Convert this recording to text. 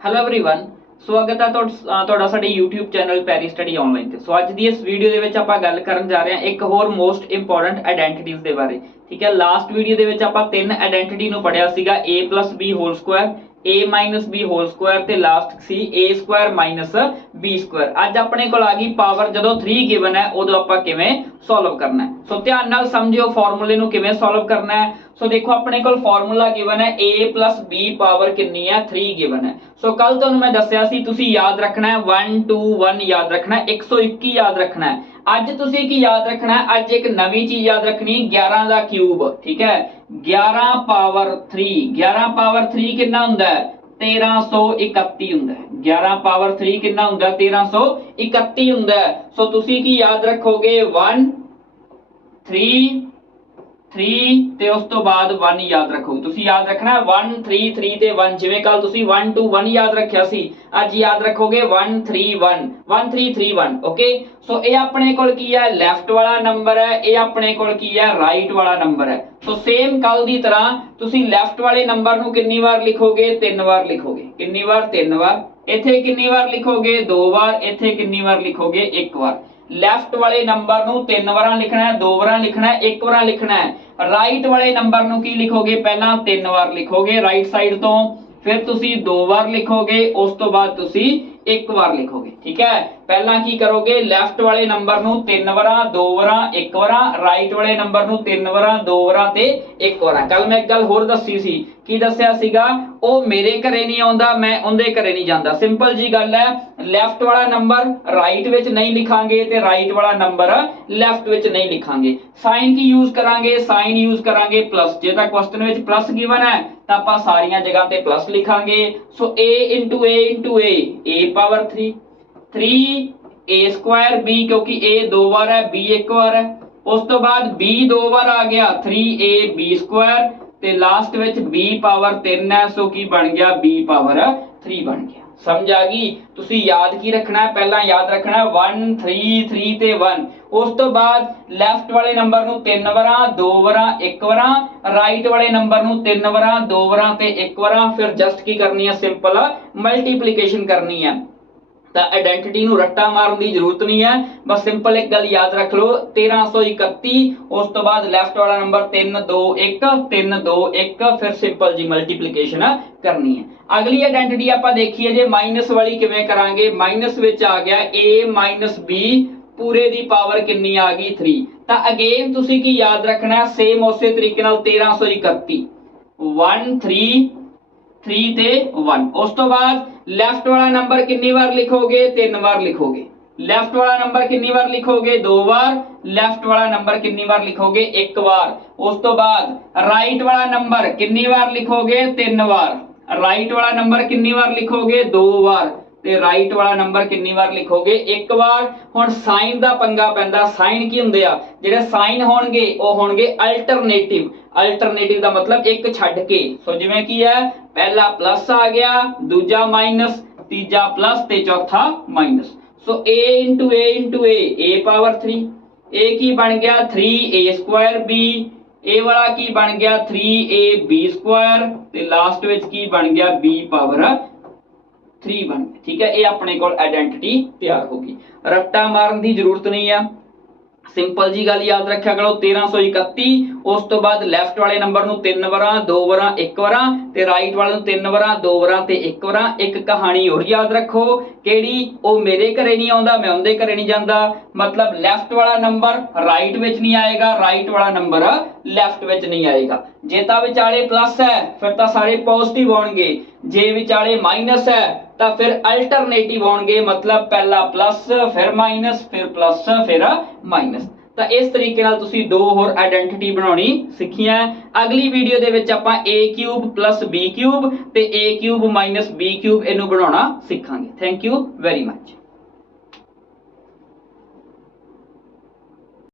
Hello everyone ਸਵਾਗਤ ਹੈ ਤੁਹਾਡ- ਅਹ ਤੁਹਾਡਾ ਸਾਡੇ YouTube ਚੈਨਲ ਪੈਰੀ ਸਟੱਡੀ ਆਨਲਾਈਨ ਤੇ ਸੋ ਅੱਜ ਦੀ ਇਸ ਵੀਡੀਓ ਦੇ ਵਿੱਚ ਆਪਾਂ ਗੱਲ ਕਰਨ ਜਾ ਰਹੇ ਹਾਂ ਇੱਕ ਹੋਰ ਮੋਸਟ ਇੰਪੋਰਟੈਂਟ ਆਇਡੈਂਟੀਟੀਜ਼ ਦੇ ਬਾਰੇ ਠੀਕ ਹੈ ਲਾਸਟ ਵੀਡੀਓ ਦੇ ਵਿੱਚ ਆਪਾਂ ਤਿੰਨ ਆਇਡੈਂਟੀਟੀ ਨੂੰ ਪੜਿਆ ਸੀਗਾ a b whole square a b whole square ਤੇ last C a square b square ਅੱਜ ਆਪਣੇ ਕੋਲ ਆ ਗਈ ਪਾਵਰ ਜਦੋਂ 3 ਗਿਵਨ ਹੈ ਉਦੋਂ ਆਪਾਂ ਕਿਵੇਂ ਸੋਲਵ ਕਰਨਾ ਹੈ ਸੋ ਧਿਆਨ ਨਾਲ ਸਮਝਿਓ ਫਾਰਮੂਲੇ ਨੂੰ ਕਿਵੇਂ ਸੋਲਵ ਕਰਨਾ ਹੈ ਸੋ ਦੇਖੋ, ਆਪਣੇ ਕੋਲ ਫਾਰਮੂਲਾ ਗਿਵਨ ਹੈ, a b ਪਾਵਰ ਕਿੰਨੀ ਹੈ? 3 ਗਿਵਨ ਹੈ। ਸੋ ਕੱਲ ਤੁਹਾਨੂੰ ਮੈਂ ਦੱਸਿਆ ਸੀ, ਤੁਸੀਂ ਯਾਦ ਰੱਖਣਾ ਹੈ 1 2 1 ਯਾਦ ਰੱਖਣਾ ਹੈ 121 ਯਾਦ ਰੱਖਣਾ ਹੈ। ਅੱਜ ਤੁਸੀਂ ਕੀ ਯਾਦ ਰੱਖਣਾ ਹੈ? ਅੱਜ ਇੱਕ ਨਵੀਂ ਚੀਜ਼ ਯਾਦ ਰੱਖਣੀ ਹੈ 11 ਦਾ ਕਿਊਬ ਠੀਕ ਹੈ? 11 ਪਾਵਰ 3 11 ਪਾਵਰ 3 ਕਿੰਨਾ ਹੁੰਦਾ ਹੈ? 1331 ਹੁੰਦਾ ਹੈ। 11 ਪਾਵਰ 3 ਕਿੰਨਾ ਹੁੰਦਾ? ਹੈ 1331 ਹੁੰਦਾ ਸੋ ਤੁਸੀਂ ਕੀ ਯਾਦ ਰੱਖੋਗੇ? 1 3 3 ਤੇ ਉਸ ਤੋਂ ਬਾਅਦ 1 ਯਾਦ ਰੱਖੋ। ਤੁਸੀਂ ਯਾਦ ਰੱਖਣਾ 1 3 3 ਤੇ 1 ਜਿਵੇਂ ਕੱਲ ਤੁਸੀਂ 1 2 1 ਯਾਦ ਰੱਖਿਆ ਸੀ, ਅੱਜ ਯਾਦ ਰੱਖੋਗੇ 1 3 1 1 3 3 1 ਓਕੇ ਸੋ ਇਹ ਆਪਣੇ ਕੋਲ ਕੀ ਹੈ? ਲੈਫਟ ਵਾਲਾ ਨੰਬਰ ਹੈ, ਇਹ ਆਪਣੇ ਕੋਲ ਕੀ ਹੈ? ਰਾਈਟ ਵਾਲਾ ਨੰਬਰ ਹੈ। ਸੋ ਸੇਮ ਕੱਲ ਦੀ ਤਰ੍ਹਾਂ ਤੁਸੀਂ ਲੈਫਟ ਵਾਲੇ ਨੰਬਰ ਨੂੰ ਕਿੰਨੀ ਵਾਰ ਲਿਖੋਗੇ? ਤਿੰਨ ਵਾਰ ਲਿਖੋਗੇ। ਕਿੰਨੀ ਵਾਰ? ਤਿੰਨ ਵਾਰ। ਇੱਥੇ ਕਿੰਨੀ ਵਾਰ ਲਿਖੋਗੇ? ਦੋ ਵਾਰ। ਇੱਥੇ ਕਿੰਨੀ ਵਾਰ ਲਿਖੋਗੇ? ਇੱਕ ਵਾਰ। ਲੈਫਟ ਵਾਲੇ ਨੰਬਰ ਨੂੰ ਤਿੰਨ ਵਾਰਾਂ ਲਿਖਣਾ ਹੈ, ਦੋ ਵਾਰਾਂ ਲਿਖਣਾ ਹੈ, ਇੱਕ ਵਾਰਾਂ ਲਿਖਣਾ ਹੈ। ਰਾਈਟ ਵਾਲੇ ਨੰਬਰ ਨੂੰ ਕੀ ਲਿਖੋਗੇ? ਪਹਿਲਾਂ ਤਿੰਨ ਵਾਰ ਲਿਖੋਗੇ ਰਾਈਟ ਸਾਈਡ ਤੋਂ, ਫਿਰ ਤੁਸੀਂ ਦੋ ਵਾਰ ਲਿਖੋਗੇ, ਉਸ ਤੋਂ ਬਾਅਦ ਤੁਸੀਂ ਇੱਕ ਵਾਰ ਲਿਖੋਗੇ, ਠੀਕ ਹੈ? ਪਹਿਲਾਂ ਕੀ ਕਰੋਗੇ? ਲੈਫਟ ਵਾਲੇ ਨੰਬਰ ਨੂੰ ਤਿੰਨ ਵਾਰਾਂ, ਦੋ ਵਾਰਾਂ, ਇੱਕ ਵਾਰਾਂ ਰਾਈਟ ਵਾਲੇ ਨੰਬਰ ਨੂੰ ਤਿੰਨ ਵਾਰਾਂ, ਦੋ ਵਾਰਾਂ ਤੇ ਇੱਕ ਵਾਰਾਂ। ਕੱਲ ਮੈਂ ਇੱਕ ਗੱਲ ਹੋਰ ਦੱਸੀ ਸੀ ਕੀ ਦੱਸਿਆ ਸੀਗਾ? ਉਹ ਮੇਰੇ ਘਰੇ ਨਹੀਂ ਆਉਂਦਾ, ਮੈਂ ਉਹਦੇ ਘਰੇ ਨਹੀਂ ਜਾਂਦਾ। ਸਿੰਪਲ ਜੀ ਗੱਲ ਹੈ ਲੈਫਟ ਵਾਲਾ ਨੰਬਰ ਰਾਈਟ ਵਿੱਚ ਨਹੀਂ ਲਿਖਾਂਗੇ ਤੇ ਰਾਈਟ ਵਾਲਾ ਨੰਬਰ ਲੈਫਟ ਵਿੱਚ ਨਹੀਂ ਲਿਖਾਂਗੇ। ਸਾਈਨ ਕੀ ਯੂਜ਼ ਕਰਾਂਗੇ? ਸਾਈਨ ਯੂਜ਼ ਕਰਾਂਗੇ ਪਲੱਸ ਜੇ ਤਾਂ ਕੁਐਸਚਨ ਵਿੱਚ ਪਲੱਸ ਗਿਵਨ ਹੈ, ਤਾਂ ਆਪਾਂ ਸਾਰੀਆਂ ਜਗ੍ਹਾ ਤੇ ਪਲੱਸ ਲਿਖਾਂਗੇ। So a a a a power 3 3 a square b ਕਿਉਂਕਿ a ਦੋ ਵਾਰ ਹੈ, b ਇੱਕ ਵਾਰ ਹੈ। ਉਸ ਤੋਂ ਬਾਅਦ b ਦੋ ਵਾਰ ਆ ਗਿਆ। 3a b ਸਕੁਆਇਰ ਤੇ ਲਾਸਟ ਵਿੱਚ b ਪਾਵਰ 3 ਹੈ, ਸੋ ਕੀ ਬਣ ਗਿਆ? b ਪਾਵਰ 3 ਬਣ ਗਿਆ। ਸਮਝ ਆ ਗਈ? ਤੁਸੀਂ ਯਾਦ ਕੀ ਰੱਖਣਾ ਹੈ? ਪਹਿਲਾਂ ਯਾਦ ਰੱਖਣਾ 1 3 3 ਤੇ 1 ਉਸ ਤੋਂ ਬਾਅਦ ਲੈਫਟ ਵਾਲੇ ਨੰਬਰ ਨੂੰ ਤਿੰਨ ਵਾਰਾਂ, ਦੋ ਵਾਰਾਂ, ਇੱਕ ਵਾਰਾਂ ਰਾਈਟ ਵਾਲੇ ਨੰਬਰ ਨੂੰ ਤਿੰਨ ਵਾਰਾਂ, ਦੋ ਵਾਰਾਂ ਤੇ ਇੱਕ ਵਾਰਾਂ। ਫਿਰ ਜਸਟ ਕੀ ਕਰਨੀ ਹੈ? ਸਿੰਪਲ ਮਲਟੀਪਲੀਕੇਸ਼ਨ ਕਰਨੀ ਹੈ। ਤਾਂ ਆਇਡੈਂਟੀਟੀ ਨੂੰ ਰੱਟਾ ਮਾਰਨ ਦੀ ਜ਼ਰੂਰਤ ਨਹੀਂ ਹੈ। ਬਸ ਸਿੰਪਲ ਇੱਕ ਗੱਲ ਯਾਦ ਰੱਖ ਲਓ 1331 ਉਸ ਤੋਂ ਬਾਅਦ ਲੈਫਟ ਵਾਲਾ ਨੰਬਰ 321 321 ਫਿਰ ਸਿੰਪਲ ਜੀ ਮਲਟੀਪਲੀਕੇਸ਼ਨ ਕਰਨੀ ਹੈ। ਅਗਲੀ ਆਇਡੈਂਟੀਟੀ ਆਪਾਂ ਦੇਖੀਏ ਜੇ ਮਾਈਨਸ ਵਾਲੀ ਕਿਵੇਂ ਕਰਾਂਗੇ? ਮਾਈਨਸ ਵਿੱਚ ਆ ਗਿਆ a b, ਪੂਰੇ ਦੀ ਪਾਵਰ ਕਿੰਨੀ ਆ ਗਈ? 3 ਤਾਂ ਅਗੇਨ ਤੁਸੀਂ ਕੀ ਯਾਦ ਰੱਖਣਾ? ਸੇਮ ਉਸੇ ਤਰੀਕੇ ਨਾਲ 1331 1 3 3 ਤੇ 1 ਉਸ ਤੋਂ ਬਾਅਦ ਲੈਫਟ ਵਾਲਾ ਨੰਬਰ ਕਿੰਨੀ ਵਾਰ ਲਿਖੋਗੇ ਤਿੰਨ ਵਾਰ ਲਿਖੋਗੇ ਲੈਫਟ ਵਾਲਾ ਨੰਬਰ ਕਿੰਨੀ ਵਾਰ ਲਿਖੋਗੇ ਦੋ ਵਾਰ ਲੈਫਟ ਵਾਲਾ ਨੰਬਰ ਕਿੰਨੀ ਵਾਰ ਲਿਖੋਗੇ ਇੱਕ ਵਾਰ ਉਸ ਤੋਂ ਬਾਅਦ ਰਾਈਟ ਵਾਲਾ ਨੰਬਰ ਕਿੰਨੀ ਵਾਰ ਲਿਖੋਗੇ ਤਿੰਨ ਵਾਰ ਰਾਈਟ ਵਾਲਾ ਨੰਬਰ ਕਿੰਨੀ ਵਾਰ ਲਿਖੋਗੇ ਦੋ ਵਾਰ ਤੇ ਰਾਈਟ ਵਾਲਾ ਨੰਬਰ ਕਿੰਨੀ ਵਾਰ ਲਿਖੋਗੇ? ਇੱਕ ਵਾਰ ਹੁਣ ਸਾਈਨ ਦਾ ਪੰਗਾ ਪੈਂਦਾ। ਸਾਈਨ ਕੀ ਹੁੰਦੇ ਆ? ਜਿਹੜੇ ਸਾਈਨ ਹੋਣਗੇ, ਉਹ ਹੋਣਗੇ ਅਲਟਰਨੇਟਿਵ ਅਲਟਰਨੇਟਿਵ ਦਾ ਮਤਲਬ ਇੱਕ ਛੱਡ ਕੇ। ਸੋ ਜਿਵੇਂ ਕੀ ਹੈ? ਪਹਿਲਾ ਪਲੱਸ ਆ ਗਿਆ, ਦੂਜਾ ਮਾਈਨਸ ਤੀਜਾ ਪਲੱਸ ਤੇ ਚੌਥਾ minus so a a a a power 3 a ਕੀ ਬਣ ਗਿਆ? 3a ਸਕੁਆਇਰ b a ਵਾਲਾ ਕੀ ਬਣ ਗਿਆ? 3ab ਸਕੁਆਇਰ ਤੇ ਲਾਸਟ ਵਿੱਚ ਕੀ ਬਣ ਗਿਆ? B ਪਾਵਰ 3 ਬਣ ਗਿਆ ਠੀਕ ਹੈ, ਇਹ ਆਪਣੇ ਕੋਲ ਆਇਡੈਂਟੀਟੀ ਤਿਆਰ ਹੋ ਗਈ। ਰੱਟਾ ਮਾਰਨ ਦੀ ਜ਼ਰੂਰਤ ਨਹੀਂ ਆ। ਸਿੰਪਲ ਜੀ ਗੱਲ ਯਾਦ ਰੱਖਿਆ ਕਰੋ 1331 ਉਸ ਤੋਂ ਬਾਅਦ ਲੈਫਟ ਵਾਲੇ ਨੰਬਰ ਨੂੰ ਤਿੰਨ ਵਾਰਾਂ, ਦੋ ਵਾਰਾਂ, ਇੱਕ ਵਾਰਾਂ, ਤੇ ਰਾਈਟ ਵਾਲੇ ਨੂੰ ਤਿੰਨ ਵਾਰਾਂ, ਦੋ ਵਾਰਾਂ, ਤੇ ਇੱਕ ਵਾਰਾਂ, ਇੱਕ ਕਹਾਣੀ ਹੋਰ ਯਾਦ ਰੱਖੋ। ਕਿਹੜੀ? ਉਹ ਮੇਰੇ ਘਰੇ ਨਹੀਂ ਆਉਂਦਾ, ਮੈਂ ਉਹਦੇ ਘਰੇ ਨਹੀਂ ਜਾਂਦਾ। ਮਤਲਬ ਲੈਫਟ ਵਾਲਾ ਨੰਬਰ ਰਾਈਟ ਵਿੱਚ ਨਹੀਂ ਆਏਗਾ ਰਾਈਟ ਵਾਲਾ ਨੰਬਰ ਲੈਫਟ ਵਿੱਚ ਨਹੀਂ ਆਏਗਾ। ਜੇ ਤਾਂ ਵਿਚਾਲੇ ਪਲੱਸ ਹੈ, ਫਿਰ ਤਾਂ ਸਾਰੇ ਪੋਜ਼ਿਟਿਵ ਆਉਣਗੇ। ਜੇ ਵਿਚਾਲੇ ਮਾਈਨਸ ਹੈ ਤਾਂ ਫਿਰ ਅਲਟਰਨੇਟਿਵ ਆਉਣਗੇ, ਮਤਲਬ ਪਹਿਲਾ ਪਲੱਸ ਫਿਰ ਮਾਈਨਸ ਫਿਰ ਪਲੱਸ ਫਿਰ ਮਾਈਨਸ ਤਾਂ ਇਸ ਤਰੀਕੇ ਨਾਲ ਤੁਸੀਂ ਦੋ ਹੋਰ ਆਇਡੈਂਟੀਟੀ ਬਣਾਉਣੀ ਸਿੱਖੀਆਂ। ਅਗਲੀ ਵੀਡੀਓ ਦੇ ਵਿੱਚ ਆਪਾਂ a ਕਿਊਬ b ਕਿਊਬ ਤੇ a ਕਿਊਬ b ਕਿਊਬ ਇਹਨੂੰ ਬਣਾਉਣਾ ਸਿੱਖਾਂਗੇ। Thank you very much